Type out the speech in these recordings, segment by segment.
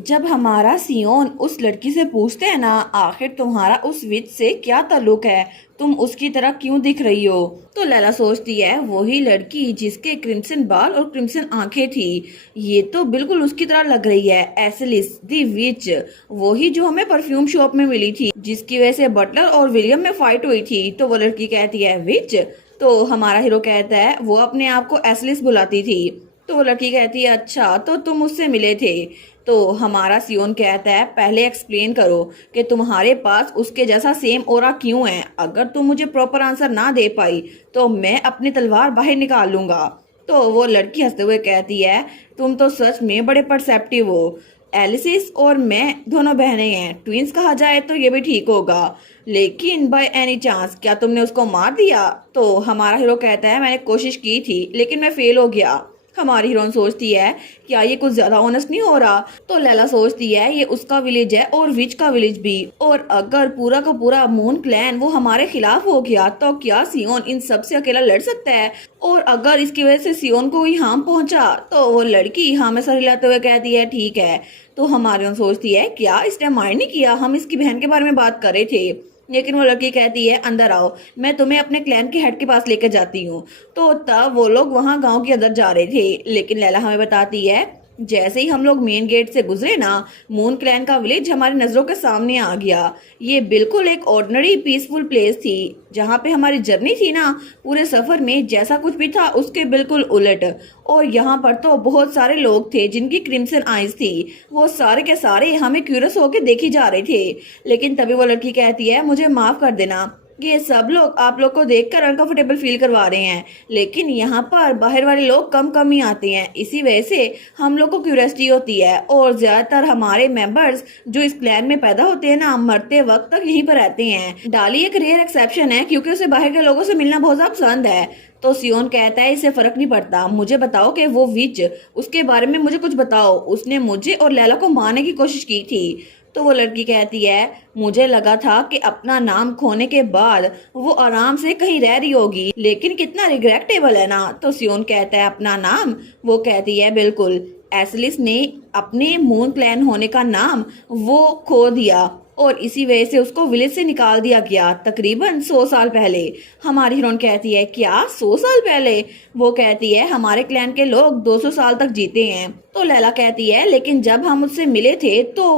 जब हमारा सियोन उस लड़की से पूछते हैं ना, आखिर तुम्हारा उस विच से क्या ताल्लुक है, तुम उसकी तरह क्यों दिख रही हो, तो लैला सोचती है वही लड़की जिसके क्रिम्सन बाल और क्रिम्सन आंखें थी, ये तो बिल्कुल उसकी तरह लग रही है। एसलिस दी विच, वही जो हमें परफ्यूम शॉप में मिली थी, जिसकी वजह से बटलर और विलियम में फाइट हुई थी। तो वो लड़की कहती है विच, तो हमारा हीरो कहता है वो अपने आप को एसलिस बुलाती थी। तो वो लड़की कहती है अच्छा, तो तुम उससे मिले थे। तो हमारा सियोन कहता है पहले एक्सप्लेन करो कि तुम्हारे पास उसके जैसा सेम ओरा क्यों है। अगर तुम मुझे प्रॉपर आंसर ना दे पाई तो मैं अपनी तलवार बाहर निकाल लूंगा। तो वो लड़की हंसते हुए कहती है तुम तो सच में बड़े परसेप्टिव हो। एलिसिस और मैं दोनों बहनें हैं, ट्विंस कहा जाए तो ये भी ठीक होगा, लेकिन बाय एनी चांस क्या तुमने उसको मार दिया। तो हमारा हीरो कहता है मैंने कोशिश की थी लेकिन मैं फेल हो गया। हमारी हीरोइन सोचती है क्या ये कुछ ज्यादा ऑनेस्ट नहीं हो रहा। तो लैला सोचती है ये उसका विलेज है और विच का विलेज भी, और अगर पूरा का पूरा मून क्लैन वो हमारे खिलाफ हो गया तो क्या सियोन इन सब से अकेला लड़ सकता है, और अगर इसकी वजह से सियोन को कोई हार्म पहुंचा। तो वो लड़की हाँ में सर हिलाते हुए कहती है ठीक है। तो हमारी सोचती है क्या इसने माइंड नहीं किया, हम इसकी बहन के बारे में बात कर रहे थे। लेकिन वो लड़की कहती है अंदर आओ, मैं तुम्हें अपने क्लैन के हेड के पास लेकर जाती हूँ। तो तब वो लोग वहां गांव के अंदर जा रहे थे, लेकिन लैला हमें बताती है जैसे ही हम लोग मेन गेट से गुजरे ना, मून क्लैन का विलेज हमारी नजरों के सामने आ गया। ये बिल्कुल एक ऑर्डिनरी पीसफुल प्लेस थी, जहाँ पे हमारी जर्नी थी ना, पूरे सफर में जैसा कुछ भी था उसके बिल्कुल उलट। और यहाँ पर तो बहुत सारे लोग थे जिनकी क्रिम्सन आइज थी, वो सारे के सारे हमें क्यूरियस होके देखी जा रहे थे। लेकिन तभी वो लड़की कहती है मुझे माफ कर देना कि ये सब लोग आप लोग को देखकर अनकंफर्टेबल फील करवा रहे हैं, लेकिन यहाँ पर बाहर वाले लोग कम कम ही आते हैं, इसी वजह से हम लोग को क्यूरियोसिटी होती है। और ज्यादातर हमारे मेंबर्स जो इस क्लैन में पैदा होते हैं ना, मरते वक्त तक यहीं पर रहते हैं। डाली एक रेयर एक्सेप्शन है क्योंकि उसे बाहर के लोगों से मिलना बहुत ज्यादा पसंद है। तो सियोन कहता है इससे फर्क नहीं पड़ता, मुझे बताओ कि वो विच, उसके बारे में मुझे कुछ बताओ, उसने मुझे और लैला को मारने की कोशिश की थी। तो वो लड़की कहती है मुझे लगा था कि अपना नाम खोने के बाद वो आराम से कहीं रह रही होगी, लेकिन कितना रिग्रेटेबल है ना। तो सियोन कहता है अपना नाम, वो कहती है बिल्कुल, एसलिस ने अपने मून क्लैन होने का नाम वो खो दिया और इसी वजह से उसको विलेज से निकाल दिया गया तकरीबन 100 साल पहले। हमारी हीरोइन कहती है क्या 100 साल पहले, वो कहती है हमारे क्लैन के लोग 200 साल तक जीते हैं। तो लैला कहती है लेकिन जब हम उससे मिले थे तो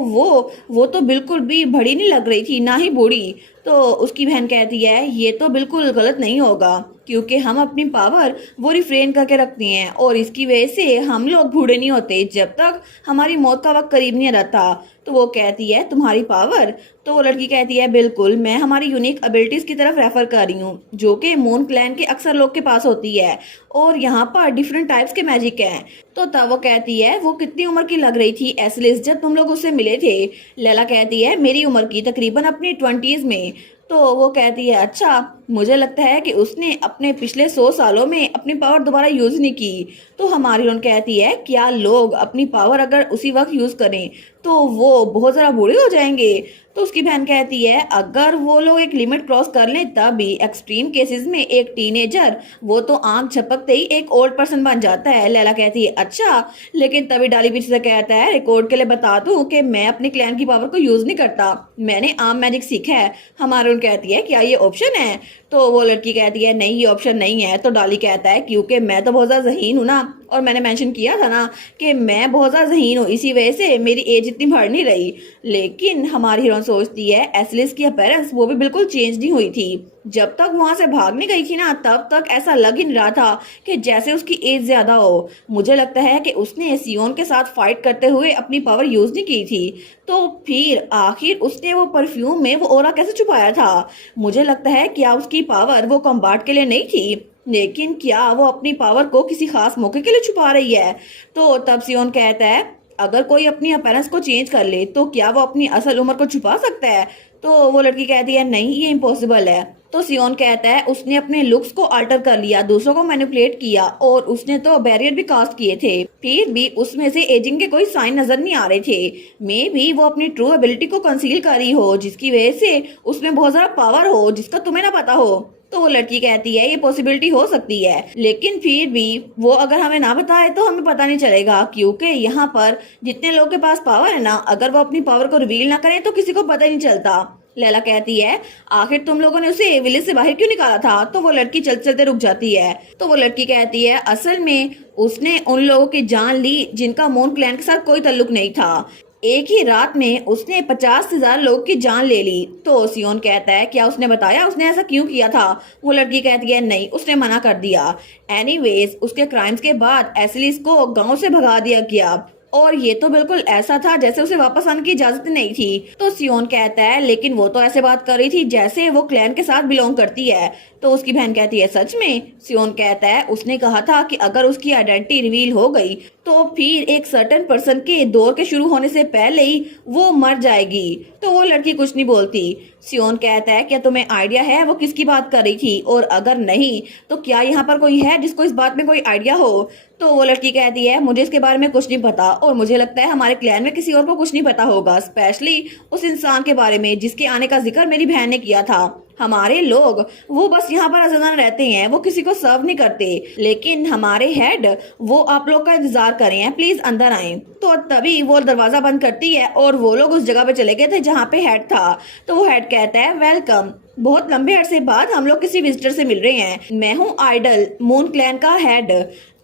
वो तो बिल्कुल भी बड़ी नहीं लग रही थी, ना ही बूढ़ी। तो उसकी बहन कहती है ये तो बिल्कुल गलत नहीं होगा क्योंकि हम अपनी पावर वो रिफ्रेन करके रखते हैं और इसकी वजह से हम लोग बूढ़े नहीं होते जब तक हमारी मौत का वक्त करीब नहीं रहता। तो वो कहती है तुम्हारी पावर, तो वो लड़की कहती है बिल्कुल, मैं हमारी यूनिक एबिलिटीज की तरफ रेफर कर रही हूँ जो कि मून क्लैन के अक्सर लोग के पास होती है, और यहाँ पर डिफरेंट टाइप्स के मैजिक हैं। तो तब वो कहती है वो कितनी उम्र की लग रही थी एसलिस जब तुम लोग उससे मिले थे। लैला कहती है मेरी उम्र की, तकरीबन अपनी 20s में। तो वो कहती है अच्छा, मुझे लगता है कि उसने अपने पिछले 100 सालों में अपनी पावर दोबारा यूज नहीं की। तो हमारी हीरोइन कहती है क्या लोग अपनी पावर अगर उसी वक्त यूज करें तो वो बहुत ज़्यादा बूढ़े हो जाएंगे। तो उसकी बहन कहती है अगर वो लोग एक लिमिट क्रॉस कर लें तब भी एक्सट्रीम केसेस में एक टीनेजर वो तो आंख झपकते ही एक ओल्ड पर्सन बन जाता है। लैला कहती है अच्छा, लेकिन तभी डाली पीछे से कहता है रिकॉर्ड के लिए बता दूं कि मैं अपने क्लैन की पावर को यूज नहीं करता, मैंने आम मैजिक सीखा है। हमारी कहती है क्या ये ऑप्शन है। तो वो लड़की कहती है नहीं ये ऑप्शन नहीं है। तो डाली कहता है क्योंकि मैं तो बहुत ज्यादा ज़हीन हूँ ना, और मैंने मेंशन किया था ना कि मैं बहुत ज्यादा ज़हीन हूँ, इसी वजह से मेरी एज इतनी बढ़ नहीं रही। लेकिन हमारी हीरोइन सोचती है एसलिस की अपीयरेंस वो भी बिल्कुल चेंज नहीं हुई थी, जब तक वहां से भागने गई थी ना तब तक ऐसा लग ही नहीं रहा था कि जैसे उसकी एज ज्यादा हो। मुझे लगता है कि उसने सियोन के साथ फाइट करते हुए अपनी पावर यूज नहीं की थी, तो फिर आखिर उसने वो परफ्यूम में वो ओरा कैसे छुपाया था। मुझे लगता है क्या उसकी पावर वो कॉम्बाट के लिए नहीं थी, लेकिन क्या वो अपनी पावर को किसी खास मौके के लिए छुपा रही है। तो तब सियोन कहता है अगर कोई अपनी अपीयरेंस को चेंज कर ले तो क्या वो अपनी असल उम्र को छुपा सकता है। तो वो लड़की कहती है नहीं ये इम्पॉसिबल है। तो सियोन कहता है उसने अपने लुक्स को अल्टर कर लिया, दूसरों को मैनिपुलेट किया, और उसने तो बैरियर भी कास्ट किए थे, फिर भी उसमें से एजिंग के कोई साइन नजर नहीं आ रहे थे। मे भी वो अपनी ट्रू एबिलिटी को कंसील कर रही हो जिसकी वजह से उसमें बहुत ज्यादा पावर हो जिसका तुम्हें ना पता हो। तो वो लड़की कहती है ये पॉसिबिलिटी हो सकती है, लेकिन फिर भी वो अगर हमें ना बताए तो हमें पता नहीं चलेगा, क्योंकि यहाँ पर जितने लोगों के पास पावर है ना, अगर वो अपनी पावर को रिवील ना करें तो किसी को पता ही नहीं चलता। लैला कहती है आखिर तुम लोगों ने उसे विलेज से बाहर क्यों निकाला था? तो वो लड़की चलते चलते रुक जाती है। तो वो लड़की कहती है असल में उसने उन लोगों की जान ली जिनका मून क्लैन के साथ कोई ताल्लुक नहीं था। एक ही रात में उसने 50 से ज्यादा लोग की जान ले ली। तो सियोन कहता है क्या उसने बताया उसने ऐसा क्यों किया था? वो लड़की कहती है नहीं, उसने मना कर दिया। एनीवेज उसके क्राइम्स के बाद एसलिस को गांव से भगा दिया गया, और ये तो बिल्कुल ऐसा था जैसे उसे वापस आने की इजाजत नहीं थी। तो सियोन कहता है लेकिन वो तो ऐसे बात कर रही थी जैसे वो क्लैन के साथ बिलोंग करती है। तो उसकी बहन कहती है सच में? सियोन कहता है उसने कहा था कि अगर उसकी आइडेंटिटी रिवील हो गई तो फिर एक सर्टेन पर्सन के दौर के शुरू होने से पहले ही वो मर जाएगी। तो वो लड़की कुछ नहीं बोलती। सियोन कहता है क्या तुम्हें आइडिया है वो किसकी बात कर रही थी, और अगर नहीं तो क्या यहाँ पर कोई है जिसको इस बात में कोई आइडिया हो? तो वो लड़की कहती है मुझे इसके बारे में कुछ नहीं पता, और मुझे लगता है हमारे क्लैन में किसी और को कुछ नहीं पता होगा, स्पेशली उस इंसान के बारे में जिसके आने का जिक्र मेरी बहन ने किया था। हमारे लोग वो बस यहाँ पर आजादान रहते हैं, वो किसी को सर्व नहीं करते, लेकिन हमारे हेड वो आप लोग का इंतजार कर रहे हैं, प्लीज अंदर आए। तो तभी वो दरवाजा बंद करती है और वो लोग उस जगह पे चले गए थे जहाँ पे हेड था। तो वो हेड कहता है वेलकम, बहुत लंबे अरसे बाद हम लोग किसी विजिटर से मिल रहे हैं, मैं हूँ आइडल मून क्लैन का हेड।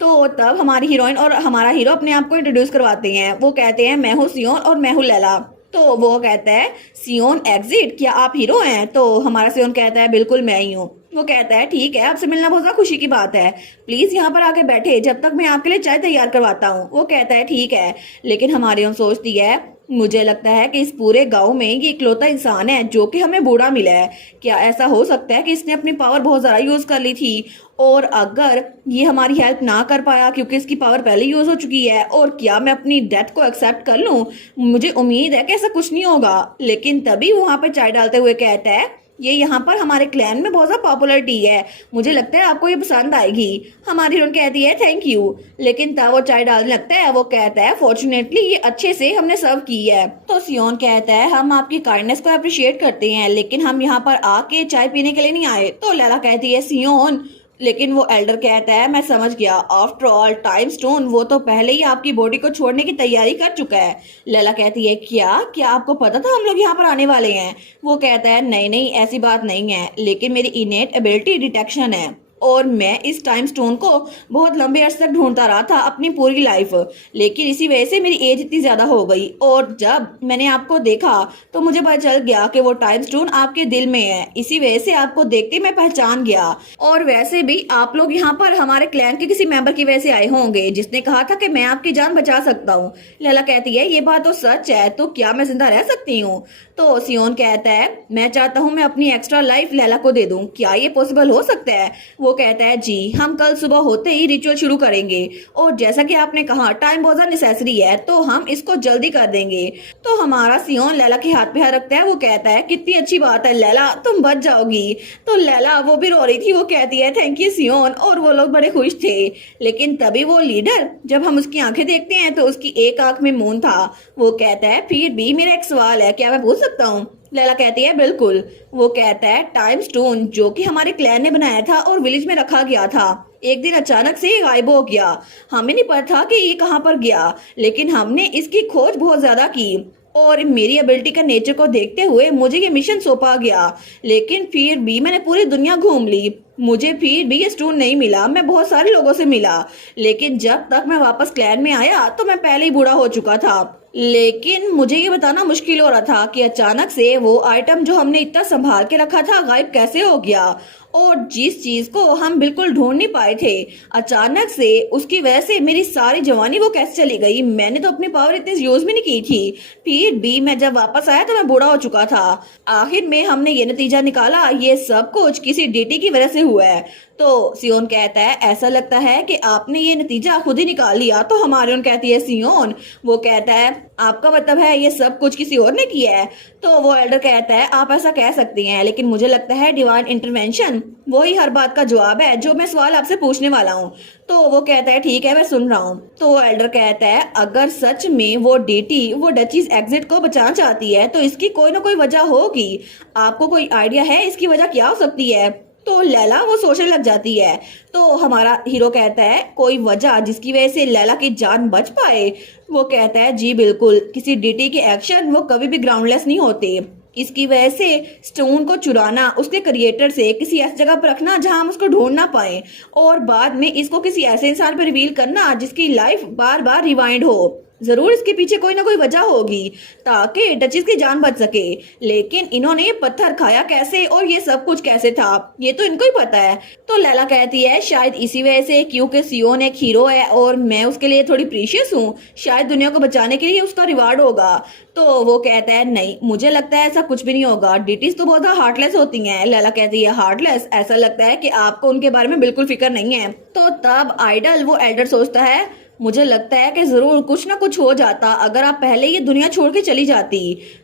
तो तब हमारी हीरोइन और हमारा हीरो अपने आप को इंट्रोड्यूस करवाते हैं। वो कहते हैं मैं हूँ सियोन और मैं हूँ लैला। तो वो कहता है सियोन एग्जिट, क्या आप हीरो हैं? तो हमारा सियोन कहता है बिल्कुल मैं ही हूँ। वो कहता है ठीक है, आपसे मिलना बहुत खुशी की बात है, प्लीज यहाँ पर आके बैठे जब तक मैं आपके लिए चाय तैयार करवाता हूँ। वो कहता है ठीक है, लेकिन हमारी हम सोचती है मुझे लगता है कि इस पूरे गांव में ये इकलौता इंसान है जो कि हमें बूढ़ा मिला है। क्या ऐसा हो सकता है कि इसने अपनी पावर बहुत ज़्यादा यूज़ कर ली थी, और अगर ये हमारी हेल्प ना कर पाया क्योंकि इसकी पावर पहले यूज़ हो चुकी है, और क्या मैं अपनी डेथ को एक्सेप्ट कर लूँ? मुझे उम्मीद है कि ऐसा कुछ नहीं होगा। लेकिन तभी वहाँ पर चाय डालते हुए कहता है ये यहाँ पर हमारे क्लैन में बहुत ज़्यादा पॉपुलरिटी है, मुझे लगता है आपको ये पसंद आएगी। हमारी हीरोइन कहती है थैंक यू, लेकिन तब वो चाय डालने लगता है। वो कहता है फॉर्चुनेटली ये अच्छे से हमने सर्व की है। तो सियोन कहता है हम आपकी काइंडनेस को अप्रिशिएट करते हैं, लेकिन हम यहाँ पर आके चाय पीने के लिए नहीं आए। तो लैला कहती है सियोन, लेकिन वो एल्डर कहता है मैं समझ गया, आफ्टर ऑल टाइम स्टोन वो तो पहले ही आपकी बॉडी को छोड़ने की तैयारी कर चुका है। लैला कहती है क्या क्या आपको पता था हम लोग यहाँ पर आने वाले हैं? वो कहता है नहीं नहीं ऐसी बात नहीं है, लेकिन मेरी इनेट एबिलिटी डिटेक्शन है, और मैं इस टाइम स्टोन को बहुत लंबे अर्से तक ढूंढता रहा था अपनी पूरी लाइफ, लेकिन इसी वजह से मेरी एज इतनी ज्यादा हो गई, और जब मैंने आपको देखा तो मुझे पता चल गया कि वो टाइम स्टोन आपके दिल में है, इसी वजह से आपको देखते मैं पहचान गया। और वैसे भी आप लोग यहाँ पर हमारे क्लैन के किसी मेंबर की वजह से आए होंगे जिसने कहा था कि मैं आपकी जान बचा सकता हूँ। लैला कहती है ये बात तो सच है, तो क्या मैं जिंदा रह सकती हूँ? तो सियोन कहता है मैं चाहता हूँ मैं अपनी एक्स्ट्रा लाइफ लैला को दे दूँ, क्या ये पॉसिबल हो सकता है? वो कहता है जी हम कल सुबह होते ही रिचुअल शुरू करेंगे, और जैसा कि आपने कहा टाइम बहुत ज्यादा नेसेसरी है तो हम इसको जल्दी कर देंगे। तो हमारा सियोन लैला के हाथ पे हाथ रखता है। वो कहता है कितनी अच्छी बात है लैला, तुम बच जाओगी। तो लैला वो भी रो रही थी, वो कहती है थैंक यू सियोन, और वो लोग बड़े खुश थे। लेकिन तभी वो लीडर जब हम उसकी आंखें देखते हैं तो उसकी एक आंख में मून था। वो कहता है फिर भी मेरा एक सवाल है, क्या मैं पूछ सकता हूँ? लैला कहती है बिल्कुल। वो कहता है टाइम स्टोन जो कि हमारे क्लैन ने बनाया था और विलेज में रखा गया था, एक दिन अचानक से गायब हो गया। हमें नहीं पता था कि ये कहाँ पर गया, लेकिन हमने इसकी खोज बहुत ज्यादा की, और मेरी एबिलिटी का नेचर को देखते हुए मुझे ये मिशन सौंपा गया। लेकिन फिर भी मैंने पूरी दुनिया घूम ली, मुझे फिर भी ये स्टोन नहीं मिला। मैं बहुत सारे लोगों से मिला, लेकिन जब तक मैं वापस क्लैन में आया तो मैं पहले ही बूढ़ा हो चुका था। लेकिन मुझे ये बताना मुश्किल हो रहा था कि अचानक से वो आइटम जो हमने इतना संभाल के रखा था गायब कैसे हो गया, और जिस चीज को हम बिल्कुल ढूंढ नहीं पाए थे अचानक से उसकी वजह से मेरी सारी जवानी वो कैसे चली गई। मैंने तो अपनी पावर इतनी यूज भी नहीं की थी, फिर भी मैं जब वापस आया तो मैं बूढ़ा हो चुका था। आखिर में हमने ये नतीजा निकाला ये सब कुछ किसी डीटी की वजह से हुआ है। तो सियोन कहता है ऐसा लगता है कि आपने ये नतीजा खुद ही निकाल लिया। तो हमारी ओन कहती है सियोन, वो कहता है आपका मतलब है ये सब कुछ किसी और ने किया है? तो वो एल्डर कहता है आप ऐसा कह सकती हैं, लेकिन मुझे लगता है डिवाइन इंटरवेंशन वही हर बात का जवाब है जो मैं सवाल आपसे पूछने वाला हूँ। तो वो कहता है ठीक है मैं सुन रहा हूँ। तो वो एल्डर कहता है अगर सच में वो डीटी वो डचीज एग्जिट को बचाना चाहती है तो इसकी कोई ना कोई वजह होगी, आपको कोई आइडिया है इसकी वजह क्या हो सकती है? तो लैला वो सोचने लग जाती है। तो हमारा हीरो कहता है कोई वजह जिसकी वजह से लैला की जान बच पाए। वो कहता है जी बिल्कुल, किसी डीटी के एक्शन वो कभी भी ग्राउंडलेस नहीं होते। इसकी वजह से स्टोन को चुराना, उसके क्रिएटर से किसी ऐसी जगह पर रखना जहां हम उसको ढूंढ ना पाए, और बाद में इसको किसी ऐसे इंसान पर रिवील करना जिसकी लाइफ बार बार रिवाइंड हो। जरूर इसके पीछे कोई ना कोई वजह होगी ताकि डचेस की जान बच सके। लेकिन इन्होंने ये पत्थर खाया कैसे और ये सब कुछ कैसे था, ये तो इनको ही पता है। तो लैला कहती है शायद इसी वजह से, क्योंकि सियोन एक हीरो है और मैं उसके लिए थोड़ी प्रीशियस हूँ, शायद दुनिया को बचाने के लिए उसका रिवार्ड होगा। तो वो कहता है नहीं, मुझे लगता है ऐसा कुछ भी नहीं होगा, डिटीज तो बहुत हार्टलेस होती हैं। लैला कहती है हार्टलेस, ऐसा लगता है कि आपको उनके बारे में बिल्कुल फिक्र नहीं है। तो तब आइडल वो एल्डर सोचता है मुझे लगता है कि जरूर कुछ ना कुछ हो जाता अगर आप पहले ये दुनिया छोड़ के चली जाती।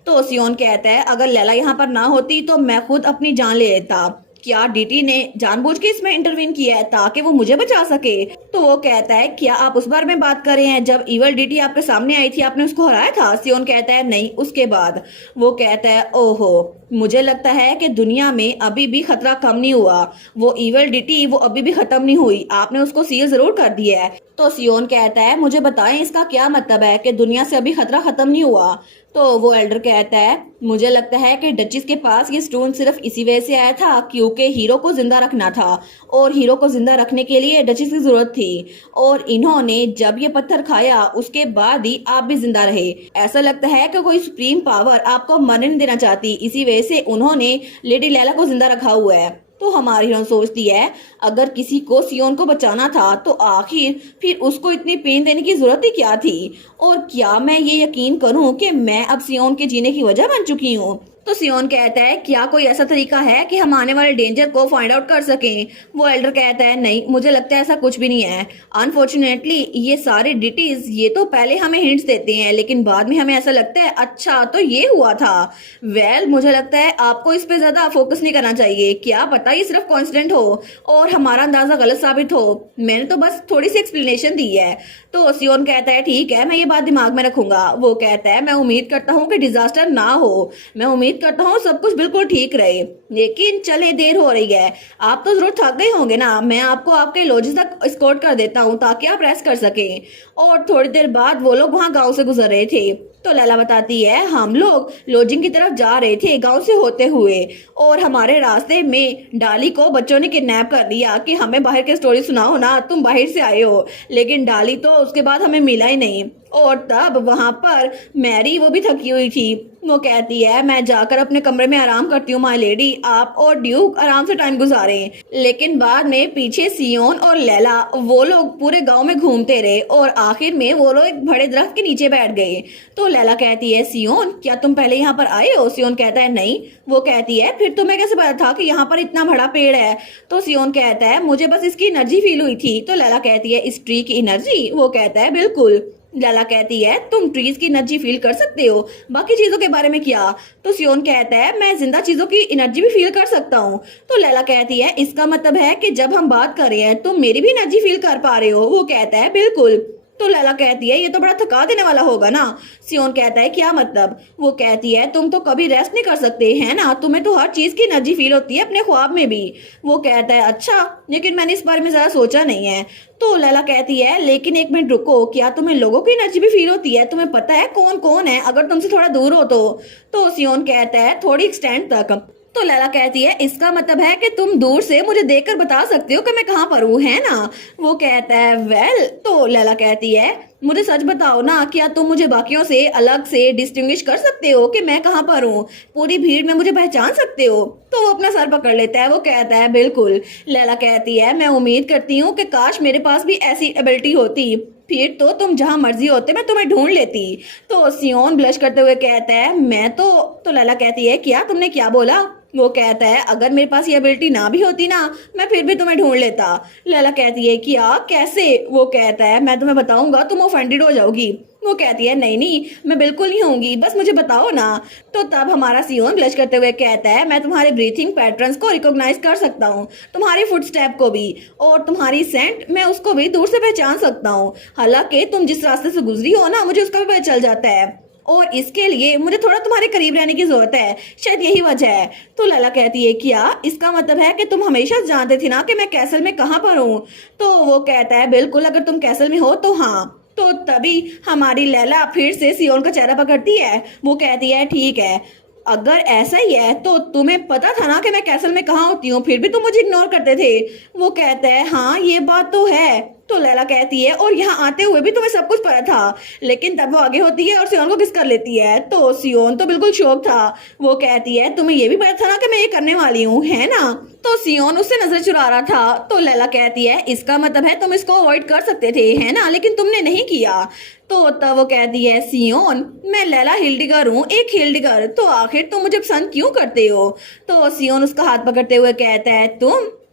तो सियोन कहता है अगर लैला यहाँ पर ना होती तो मैं खुद अपनी जान ले लेता। क्या डीटी ने जानबूझ के इसमें इंटरवीन किया है ताकि वो मुझे बचा सके? तो वो कहता है क्या आप उस बारे में बात कर रहे हैं जब इवल डीटी आपके सामने आई थी, आपने उसको हराया था? सियोन कहता है नहीं, उसके बाद। वो कहता है ओहो, मुझे लगता है कि दुनिया में अभी भी खतरा कम नहीं हुआ, वो इवल डीटी वो अभी भी खत्म नहीं हुई, आपने उसको सील जरूर कर दिया है। तो सियोन कहता है मुझे बताएं इसका क्या मतलब है कि दुनिया से अभी खतरा खत्म नहीं हुआ? तो वो एल्डर कहता है मुझे लगता है कि डचेस के पास ये स्टोन सिर्फ इसी वजह से आया था क्योंकि हीरो को जिंदा रखना था, और हीरो को जिंदा रखने के लिए डचेस की जरूरत थी, और इन्होंने जब ये पत्थर खाया उसके बाद ही आप भी जिंदा रहे। ऐसा लगता है कि कोई सुप्रीम पावर आपको मरने नहीं देना चाहती, इसी वजह से उन्होंने लेडी लैला को जिंदा रखा हुआ है। तो हमारी हीरोइन सोचती है अगर किसी को सियोन को बचाना था तो आखिर फिर उसको इतनी पेन देने की जरूरत ही क्या थी, और क्या मैं ये यकीन करूं कि मैं अब सियोन के जीने की वजह बन चुकी हूँ? तो सियोन कहता है क्या कोई ऐसा तरीका है कि हम आने वाले डेंजर को फाइंड आउट कर सकें? वो एल्डर कहता है नहीं, मुझे लगता है ऐसा कुछ भी नहीं है। अनफॉर्चुनेटली ये सारे डिटेल्स ये तो पहले हमें हिंट्स देते हैं लेकिन बाद में हमें ऐसा लगता है अच्छा तो ये हुआ था। वेल मुझे लगता है आपको इस पे ज्यादा फोकस नहीं करना चाहिए, क्या पता ये सिर्फ कॉन्सिडेंट हो और हमारा अंदाजा गलत साबित हो, मैंने तो बस थोड़ी सी एक्सप्लेनेशन दी है। तो सियोन कहता है ठीक है, मैं ये बात दिमाग में रखूंगा। वो कहता है मैं उम्मीद करता हूँ कि डिजास्टर ना हो, मैं उम्मीद करता हूँ सब कुछ बिल्कुल ठीक रहे, लेकिन चले देर हो रही है, आप तो जरूर थक गए होंगे ना, मैं आपको आपके लॉज तक एस्कॉर्ट कर देता हूँ ताकि आप रेस्ट कर सकें। और थोड़ी देर बाद वो लोग वहां गांव से गुजर रहे थे। तो लैला बताती है हम लोग लॉजिंग की तरफ जा रहे थे गांव से होते हुए, और हमारे रास्ते में डाली को बच्चों ने किडनैप कर लिया कि हमें बाहर की स्टोरी सुनाओ ना, तुम बाहर से आए हो। लेकिन डाली तो उसके बाद हमें मिला ही नहीं, और तब वहां पर मैरी वो भी थकी हुई थी। वो कहती है मैं जाकर अपने कमरे में आराम करती हूँ माय लेडी, आप और ड्यूक आराम से टाइम गुजारें। लेकिन बाद में पीछे सियोन और लैला वो लोग पूरे गांव में घूमते रहे और आखिर में वो लोग एक बड़े दरख्त के नीचे बैठ गए। तो लैला कहती है सियोन क्या तुम पहले यहाँ पर आए हो? सियोन कहता है नहीं। वो कहती है फिर तुम्हें कैसे पता था कि यहाँ पर इतना बड़ा पेड़ है? तो सियोन कहता है मुझे बस इसकी एनर्जी फील हुई थी। तो लैला कहती है इस ट्री की एनर्जी? वो कहता है बिल्कुल। लैला कहती है तुम ट्रीज की एनर्जी फील कर सकते हो, बाकी चीजों के बारे में क्या? तो सियोन कहता है मैं जिंदा चीजों की एनर्जी भी फील कर सकता हूँ। तो लैला कहती है इसका मतलब है कि जब हम बात कर रहे हैं तुम मेरी भी एनर्जी फील कर पा रहे हो? वो कहता है बिल्कुल। तो लैला कहती है ये तो बड़ा थका देने वाला होगा ना? सियोन कहता है क्या मतलब? वो कहती है तुम तो कभी रेस्ट नहीं कर सकते है ना, तुम्हें तो हर चीज की एनर्जी फील होती है, अपने ख्वाब में भी। वो कहता है अच्छा, लेकिन मैंने इस बारे में ज्यादा सोचा नहीं है। तो लैला कहती है लेकिन एक मिनट रुको, क्या तुम्हें लोगों की एनर्जी भी फील होती है? तुम्हें पता है कौन कौन है अगर तुमसे थोड़ा दूर हो तो सियोन कहता है थोड़ी एक्सटेंड तक। तो लैला कहती है इसका मतलब है कि तुम दूर से मुझे देखकर बता सकते हो कि मैं कहाँ पर हूँ, है ना? वो कहता है वेल। तो लैला कहती है मुझे सच बताओ ना, क्या तुम मुझे बाकियों से अलग से डिस्टिंग्विश कर सकते हो कि मैं कहाँ पर हूँ? पूरी भीड़ में मुझे पहचान सकते हो? तो वो अपना सर पकड़ लेता है। वो कहता है बिल्कुल। लैला कहती है मैं उम्मीद करती हूँ कि काश मेरे पास भी ऐसी एबिलिटी होती, फिर तो तुम जहां मर्जी होते मैं तुम्हें ढूंढ लेती। तो सियोन ब्लश करते हुए कहता है मैं तो लैला कहती है क्या तुमने क्या बोला? वो कहता है अगर मेरे पास ये एबिलिटी ना भी होती ना मैं फिर भी तुम्हें ढूंढ लेता। लैला कहती है क्या कैसे? वो कहता है मैं तुम्हें बताऊंगा तुम ऑफेंडेड हो जाओगी। वो कहती है नहीं नहीं मैं बिल्कुल नहीं होंगी, बस मुझे बताओ ना। तो तब हमारा सियोन ब्लश करते हुए कहता है मैं तुम्हारे ब्रीथिंग पैटर्न्स को रिकॉग्नाइज कर सकता हूँ, तुम्हारी फुटस्टेप को भी, और तुम्हारी सेंट मैं उसको भी दूर से पहचान सकता हूँ। हालांकि तुम जिस रास्ते से गुजरी हो ना मुझे उसका भी पता चल जाता है। और इसके लिए मुझे थोड़ा तुम्हारे करीब रहने की जरूरत है, शायद यही वजह है। तो लैला कहती है क्या इसका मतलब है कि तुम हमेशा जानते थे ना कि मैं कैसल में कहाँ पर हूँ? तो वो कहता है बिल्कुल, अगर तुम कैसल में हो तो हाँ। तो तभी हमारी लैला फिर से सियोन का चेहरा पकड़ती है। वो कहती है ठीक है, अगर ऐसा ही है तो तुम्हें पता था ना कि मैं कैसल में कहाँ होती हूँ, फिर भी तुम मुझे इग्नोर करते थे। वो कहता है हाँ ये बात तो है। तो लैला कहती है और यहाँ आते हुए भी तुम्हें सब कुछ पता था, लेकिन तब वो आगे होती है और सियोन को किस कर लेती है। तो सियोन तो बिल्कुल शौक था। वो कहती है तुम्हें ये भी पता था ना कि मैं ये करने वाली हूँ, है ना? तो सियोन उससे नजर चुरा रहा था। तो लैला कहती है इसका मतलब है तुम इसको अवॉइड कर सकते थे, है ना, लेकिन तुमने नहीं किया। तो तब वो कहती है सियोन मैं लैला हिल्डिगर हूँ, एक हिल्डिगर, तो आखिर तुम मुझे पसंद क्यों करते हो? तो सियोन उसका हाथ पकड़ते हुए कहता है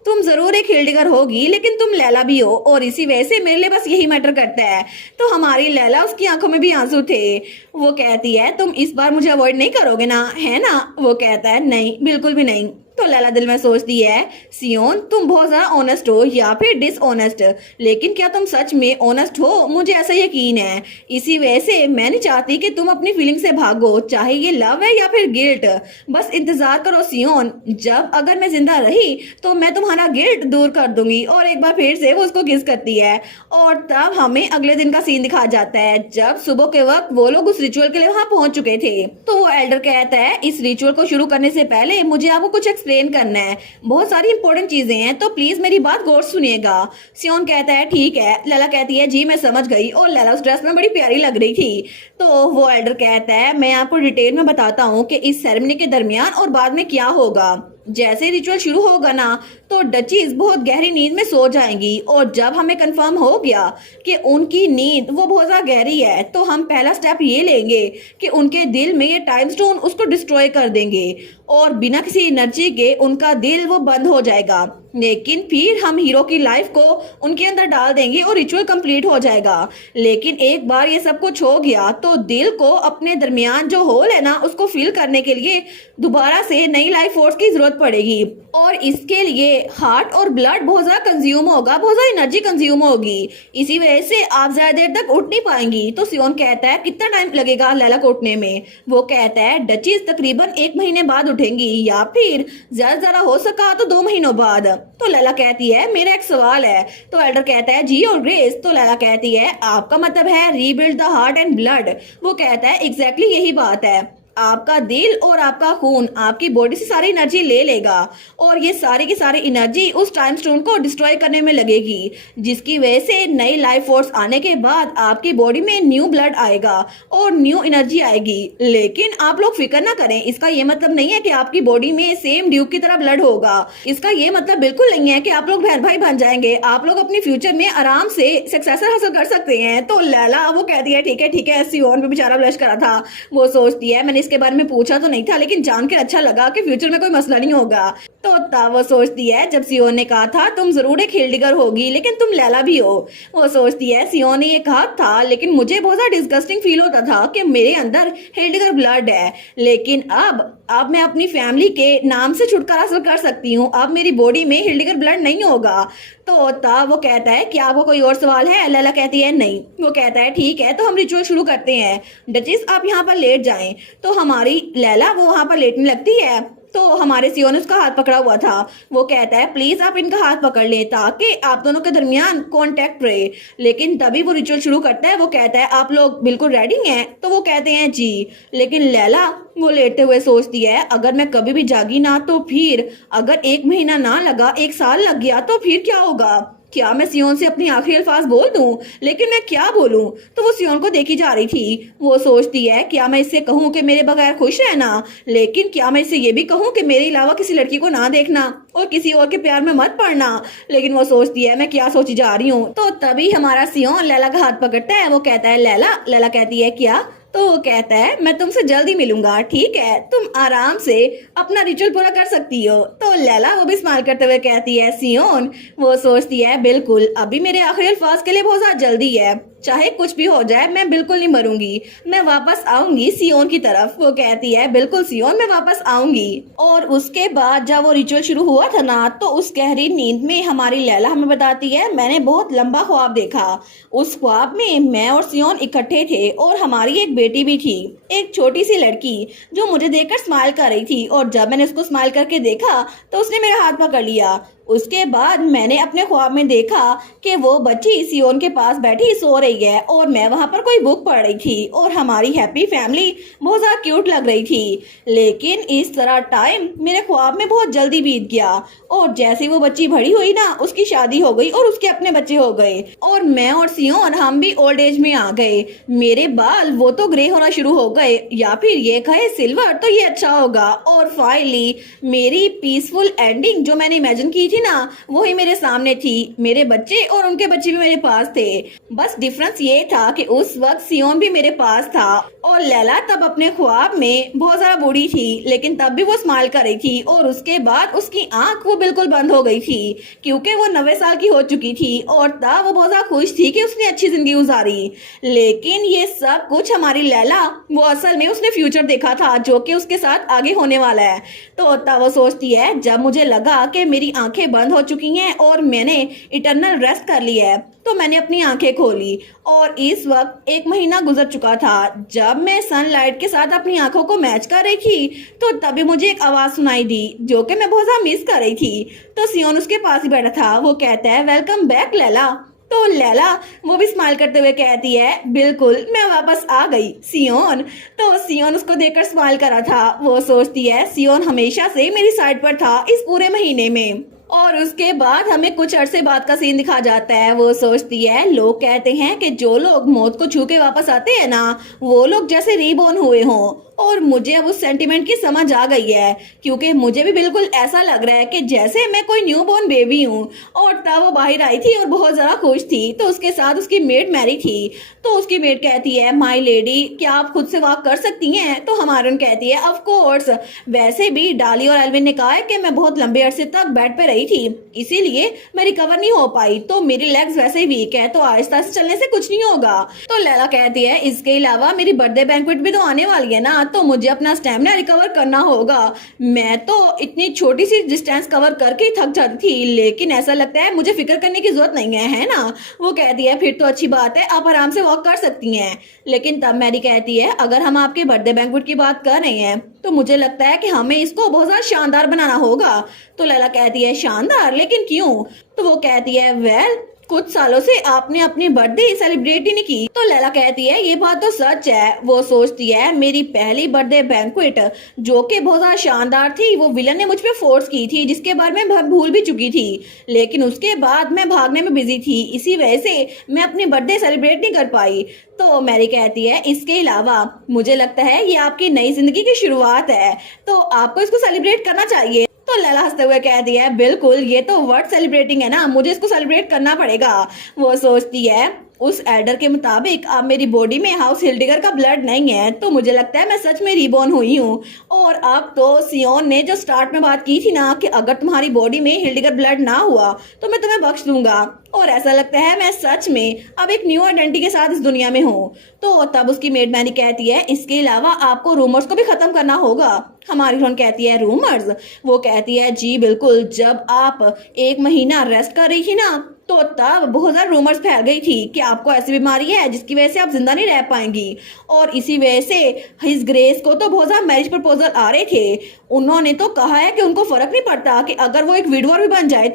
तुम जरूर एक हिल्डिगर होगी, लेकिन तुम लैला भी हो, और इसी वजह से मेरे लिए बस यही मैटर करता है। तो हमारी लैला, उसकी आंखों में भी आंसू थे। वो कहती है तुम इस बार मुझे अवॉइड नहीं करोगे ना, है ना? वो कहता है नहीं, बिल्कुल भी नहीं। तो लैला दिल में सोचती है सियोन तुम बहुत ज्यादा ऑनेस्ट हो या फिर डिसऑनेस्ट, लेकिन क्या तुम सच में ऑनेस्ट हो? मुझे ऐसा यकीन है। इसी वजह से मैं नहीं चाहती कि तुम अपनी फीलिंग से भागो, चाहे ये लव है या फिर गिल्ट। बस इंतजार करो सियोन, जब अगर मैं जिंदा रही तो मैं तुम्हारा गिल्ट दूर कर दूंगी। और एक बार फिर से वो उसको किस करती है, और तब हमें अगले दिन का सीन दिखा जाता है जब सुबह के वक्त वो लोग उस रिचुअल के लिए वहां पहुंच चुके थे। तो वो एल्डर कहता है इस रिचुअल को शुरू करने से पहले मुझे आपको कुछ एक्सप्लेन करना है, बहुत सारी इंपॉर्टेंट चीजें हैं, तो प्लीज मेरी बात गौर से सुनिएगा। सियोन कहता है ठीक है। लैला कहती है जी मैं समझ गई, और लैला उस ड्रेस में बड़ी प्यारी लग रही थी। तो वो एल्डर कहता है मैं आपको डिटेल में बताता हूँ कि इस सेरेमनी के दरमियान और बाद में क्या होगा। जैसे रिचुअल शुरू होगा ना तो डचीज बहुत गहरी नींद में सो जाएंगी, और जब हमें कंफर्म हो गया कि उनकी नींद वो बहुत ज्यादा गहरी है तो हम पहला स्टेप ये लेंगे कि उनके दिल में ये टाइम स्टोन उसको डिस्ट्रॉय कर देंगे, और बिना किसी एनर्जी के उनका दिल वो बंद हो जाएगा। लेकिन फिर हम हीरो की लाइफ को उनके अंदर डाल देंगे और रिचुअल कंप्लीट हो जाएगा। लेकिन एक बार ये सब कुछ हो गया तो दिल को अपने दरमियान जो होल है ना उसको फिल करने के लिए दोबारा से नई लाइफ फोर्स की जरूरत पड़ेगी, और इसके लिए हार्ट और ब्लड बहुत ज्यादा कंज्यूम होगा, बहुत ज्यादा एनर्जी कंज्यूम होगी। इसी वजह से आप ज्यादा देर तक उठ नहीं पाएंगी। तो सियोन कहता है कितना टाइम लगेगा लैला को उठने में? वो कहता है डचीज तकरीबन 1 महीने बाद उठेंगी, या फिर ज्यादा हो सका तो 2 महीनों बाद। तो लैला कहती है मेरा एक सवाल है। तो एल्डर कहता है जी और ग्रेस। तो लैला कहती है आपका मतलब है rebuild the heart and blood? वो कहता है एग्जैक्टली यही बात है, आपका दिल और आपका खून आपकी बॉडी से सारी एनर्जी ले लेगा, और ये सारी की सारी एनर्जी उस टाइम स्टोन को डिस्ट्रॉय करने में लगेगी, जिसकी वजह से नई लाइफ फोर्स आने के बाद आपकी बॉडी में न्यू ब्लड आएगा और न्यू एनर्जी आएगी। लेकिन आप लोग फिक्र ना करें, इसका ये मतलब नहीं है कि आपकी बॉडी में सेम ड्यूक की तरह ब्लड होगा। इसका ये मतलब बिल्कुल नहीं है कि आप लोग बहन भाई बन जाएंगे। आप लोग अपनी फ्यूचर में आराम से सक्सेसर हासिल कर सकते हैं। तो लैला वो कहती है ठीक है। सियोन भी बेचारा ब्लश करा था। वो सोचती है मैंने इसके बारे में पूछा तो नहीं था, लेकिन जानकर अच्छा लगा कि फ्यूचर में कोई मसला नहीं होगा। तो तब वो सोचती है जब सियोन ने कहा था तुम जरूर एक हिल्डिगर होगी, लेकिन तुम लैला भी हो। वो सोचती है सियोन ने ये कहा था, लेकिन मुझे बहुत ज्यादा डिस्गस्टिंग फील होता था कि मेरे अंदर हिल्डिगर ब्लड है, लेकिन अब मैं अपनी फैमिली के नाम से छुटकारा हासिल कर सकती हूँ। अब मेरी बॉडी में हिल्डिगर ब्लड नहीं होगा। तो तब वो कहता है क्या आपको कोई और सवाल है? लैला कहती है नहीं। वो कहता है ठीक है, तो हम रिचुअल शुरू करते हैं। डचेस आप यहाँ पर लेट जाएं। तो हमारी लैला वो वहां पर लेटने लगती है। तो हमारे सियोन ने उसका हाथ पकड़ा हुआ था। वो कहता है प्लीज आप इनका हाथ पकड़ ले ताकि आप दोनों के दरमियान कांटेक्ट रहे। लेकिन तभी वो रिचुअल शुरू करता है। वो कहता है आप लोग बिल्कुल रेडी हैं? तो वो कहते हैं जी। लेकिन लैला वो लेटते हुए सोचती है अगर मैं कभी भी जागी ना तो फिर, अगर 1 महीना ना लगा 1 साल लग गया तो फिर क्या होगा? क्या मैं सियोन से अपनी आखिरी अल्फाज बोल दूं? लेकिन मैं क्या बोलूं? तो वो सियोन को देखी जा रही थी। वो सोचती है क्या मैं इससे कहूं कि मेरे बगैर खुश रहना, लेकिन क्या मैं इससे ये भी कहूं कि मेरे अलावा किसी लड़की को ना देखना और किसी और के प्यार में मत पड़ना। लेकिन वो सोचती है मैं क्या सोची जा रही हूँ। तो तभी हमारा सियोन लैला का हाथ पकड़ता है। वो कहता है लैला कहती है क्या? तो वो कहता है मैं तुमसे जल्दी मिलूंगा, ठीक है, तुम आराम से अपना रिचुअल पूरा कर सकती हो। तो लैला वो भी स्माइल करते हुए कहती है सियोन। वो सोचती है बिल्कुल, अभी मेरे आखिरी अल्फाज के लिए बहुत ज्यादा जल्दी है। चाहे कुछ भी हो जाए मैं बिल्कुल नहीं मरूंगी, मैं वापस आऊंगी सियोन की तरफ। वो कहती है बिल्कुल सियोन, मैं वापस आऊंगी। और उसके बाद जब वो रिचुअल शुरू हुआ था ना, तो उस गहरी नींद में हमारी लैला हमें बताती है मैंने बहुत लंबा ख्वाब देखा। उस ख्वाब में मैं और सियोन इकट्ठे थे और हमारी एक बेटी भी थी, एक छोटी सी लड़की जो मुझे देखकर स्माइल कर रही थी। और जब मैंने उसको स्माइल करके देखा तो उसने मेरा हाथ पकड़ लिया। उसके बाद मैंने अपने ख्वाब में देखा कि वो बच्ची सियोन के पास बैठी सो रही है और मैं वहां पर कोई बुक पढ़ रही थी और हमारी हैप्पी फैमिली बहुत ज्यादा क्यूट लग रही थी। लेकिन इस तरह टाइम मेरे ख्वाब में बहुत जल्दी बीत गया और जैसे वो बच्ची बड़ी हुई ना, उसकी शादी हो गई और उसके अपने बच्चे हो गए और मैं और सियोन हम भी ओल्ड एज में आ गए। मेरे बाल वो तो ग्रे होना शुरू हो गए, या फिर ये कहे सिल्वर तो ये अच्छा होगा। और फाइनली मेरी पीसफुल एंडिंग जो मैंने इमेजिन की थी ना, वही मेरे सामने थी। मेरे बच्चे और उनके बच्चे भी मेरे पास थे। बस डिफरेंस ये था कि उस वक्त सियोन भी मेरे पास था और लैला तब अपने ख्वाब में बहुत ज्यादा बूढ़ी थी, लेकिन तब भी वो स्माइल कर रही थी। और उसके बाद उसकी आंख वो बिल्कुल बंद हो गई थी क्योंकि वो 90 साल की हो चुकी थी और तब वो बहुत ज्यादा खुश थी कि उसने अच्छी जिंदगी गुजारी। लेकिन ये सब कुछ हमारी लैला, वो असल में उसने फ्यूचर देखा था जो कि उसके साथ आगे होने वाला है। तो तब वो सोचती है जब मुझे लगा कि मेरी आंखें बंद हो चुकी हैं और मैंने इटरनल रेस्ट कर लिया है, तो मैंने अपनी आंखें खोली और इस वक्त 1 महीना गुजर चुका था। जब मैं सनलाइट के साथ अपनी आंखों को मैच कर रही थी तो तभी मुझे एक आवाज सुनाई दी जो कि मैं बहुत ज्यादा मिस कर रही थी। तो सियोन उसके पास ही बैठा था। वो कहता है वेलकम बैक लैला। तो लैला वो भी स्माइल करते हुए कहती है बिल्कुल, मैं वापस आ गई सियोन। तो सियोन उसको देखकर स्माइल कर रहा था। वो सोचती है सियोन हमेशा से मेरी साइड पर था इस पूरे महीने में। और उसके बाद हमें कुछ अरसे बाद का सीन दिखा जाता है। वो सोचती है लोग कहते हैं कि जो लोग मौत को छू के वापस आते हैं ना, वो लोग जैसे रीबॉर्न हुए हों। और मुझे अब उस सेंटिमेंट की समझ आ गई है क्योंकि मुझे भी बिल्कुल ऐसा लग रहा है कि जैसे मैं कोई न्यू बॉर्न बेबी हूँ। और तब वो बाहर आई थी और बहुत ज्यादा खुश थी। तो उसके साथ उसकी मेड मैरी थी। तो उसकी मेड कहती है माय लेडी, क्या आप खुद से वॉक कर सकती हैं? तो हमारन कहती है ऑफ कोर्स। वैसे भी डाली और एल्विन ने कहा है कि मैं बहुत लंबे अरसे तक बेड पे रही थी, इसीलिए मैं रिकवर नहीं हो पाई। तो मेरी लेग्स वैसे ही वीक है, तो आहिस्ता आहिस्ता चलने से कुछ नहीं होगा। तो लैला कहती है इसके अलावा मेरी बर्थडे बैंक्वेट भी तो आने वाली है ना, तो मुझे अपना स्टेमिना रिकवर करना होगा। मैं तो इतनी छोटी सी डिस्टेंस कवर करके ही थक जाती थी, लेकिन ऐसा लगता है मुझे फिक्र करने की जरूरत नहीं है ना। वो कहती है फिर तो अच्छी बात है, आप आराम से वॉक कर सकती हैं। लेकिन तब मैरी कहती है अगर हम आपके बर्थडे बैंक्वेट की बात कर रहे हैं तो मुझे लगता है कि हमें इसको बहुत ज्यादा शानदार बनाना होगा। तो लैला कहती है शानदार, लेकिन क्यों? तो वो कहती है वेल, कुछ सालों से आपने अपनी बर्थडे सेलिब्रेट ही नहीं की। तो लैला कहती है ये बात तो सच है। वो सोचती है मेरी पहली बर्थडे बैंक्वेट जो कि बहुत ज्यादा शानदार थी, वो विलन ने मुझ पे फोर्स की थी जिसके बारे में मैं भूल भी चुकी थी। लेकिन उसके बाद मैं भागने में बिजी थी, इसी वजह से मैं अपनी बर्थडे सेलिब्रेट नहीं कर पाई। तो मैरी कहती है इसके अलावा मुझे लगता है ये आपकी नई जिंदगी की शुरुआत है, तो आपको इसको सेलिब्रेट करना चाहिए। तो लैला हंसते हुए कह दिया है बिल्कुल, ये तो वर्ड सेलिब्रेटिंग है ना, मुझे इसको सेलिब्रेट करना पड़ेगा। वो सोचती है उस एल्डर के मुताबिक अब मेरी बॉडी में हाउस हिल्डिगर का ब्लड नहीं है, तो मुझे लगता है मैं सच में रीबॉर्न हुई हूँ। और अब तो सियोन ने जो स्टार्ट में बात की थी ना कि अगर तुम्हारी बॉडी में हिल्डिगर ब्लड ना हुआ तो मैं तुम्हें बख्श दूंगा, और ऐसा लगता है मैं सच में अब एक न्यू आइडेंटिटी के साथ इस दुनिया में हूँ। तो तब उसकी मेड मैनी कहती है इसके अलावा आपको रूमर्स को भी खत्म करना होगा। हमारी रोहन कहती है रूमर्स? वो कहती है जी बिल्कुल, जब आप 1 महीना रेस्ट कर रही थी ना, तो तब बहुत ज्यादा रूमर्स फैल गई थी कि आपको ऐसी बीमारी है जिसकी वजह से आप जिंदा नहीं रह पाएंगी। और इसी वजह से हिज ग्रेस को तो बहुत ज्यादा मैरिज प्रपोजल आ रहे थे। उन्होंने तो कहा है कि उनको फर्क नहीं पड़ता कि अगर वो एक विडोर भी बन जाए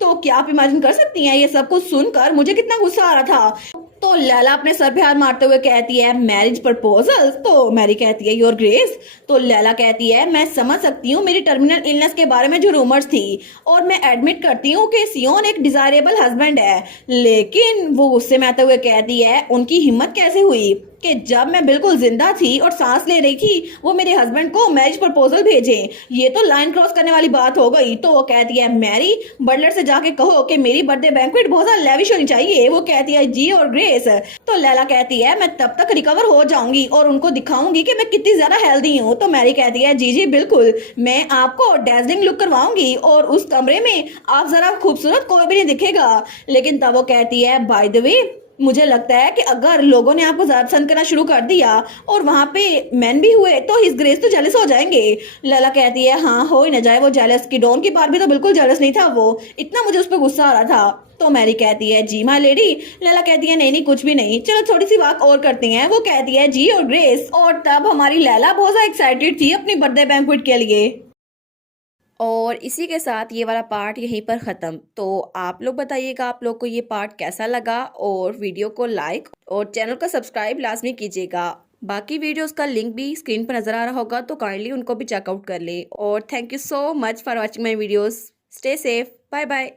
तो क्या आप इमेजिन कर सकती हैं? ये सब कुछ सुनकर मुझे कितना गुस्सा आ रहा था। तो लैला अपने सर पे हाथ मारते हुए कहती है मैरिज प्रपोजल? तो मैरी कहती है योर ग्रेस। तो लैला कहती है मैं समझ सकती हूँ मेरी टर्मिनल इलनेस के बारे में जो रूमर्स थी, और मैं एडमिट करती हूँ कि सियोन एक डिजायरेबल हस्बैंड है, लेकिन वो गुस्से में आते हुए कहती है उनकी हिम्मत कैसे हुई कि जब मैं बिल्कुल जिंदा थी और सांस ले रही थी वो मेरे हस्बैंड को मैरिज प्रपोजल भेजे? ये तो लाइन क्रॉस करने वाली बात हो गई। तो वो कहती है मैरी, बटलर से जाके कहो कि मेरी बर्थडे बैंक्वेट बहुत ज्यादा लेविश होनी चाहिए। वो कहती है जी और ग्रेस। तो लैला कहती है मैं तब तक रिकवर हो जाऊंगी और उनको दिखाऊंगी कि मैं कितनी ज्यादा हेल्दी हूँ। तो मैरी कहती है जी जी बिल्कुल, मैं आपको डेजलिंग लुक करवाऊंगी और उस कमरे में आप जरा खूबसूरत कोई भी नहीं दिखेगा। लेकिन तब वो कहती है बाय द वे मुझे लगता है कि अगर लोगों ने आपको ज़्यादा पसंद करना शुरू कर दिया और वहाँ पे मैन भी हुए तो हिज ग्रेस तो जेलस हो जाएंगे। लैला कहती है हाँ हो ही ना जाए वो जेलस की, डॉन की बार भी तो बिल्कुल जेलस नहीं था वो, इतना मुझे उस पर गुस्सा आ रहा था। तो मैरी कहती है जी माय लेडी। लैला कहती है नहीं नहीं कुछ भी नहीं, चलो थोड़ी सी बात और करती हैं। वो कहती है जी और ग्रेस। और तब हमारी लैला बहुत ज़्यादा एक्साइटेड थी अपनी बर्थडे बैंक्वेट के लिए। और इसी के साथ ये वाला पार्ट यहीं पर ख़त्म। तो आप लोग बताइएगा आप लोग को ये पार्ट कैसा लगा, और वीडियो को लाइक और चैनल को सब्सक्राइब लाजमी कीजिएगा। बाकी वीडियोस का लिंक भी स्क्रीन पर नज़र आ रहा होगा, तो काइंडली उनको भी चेकआउट कर ले। और thank you so much for watching my videos. Stay safe, bye bye.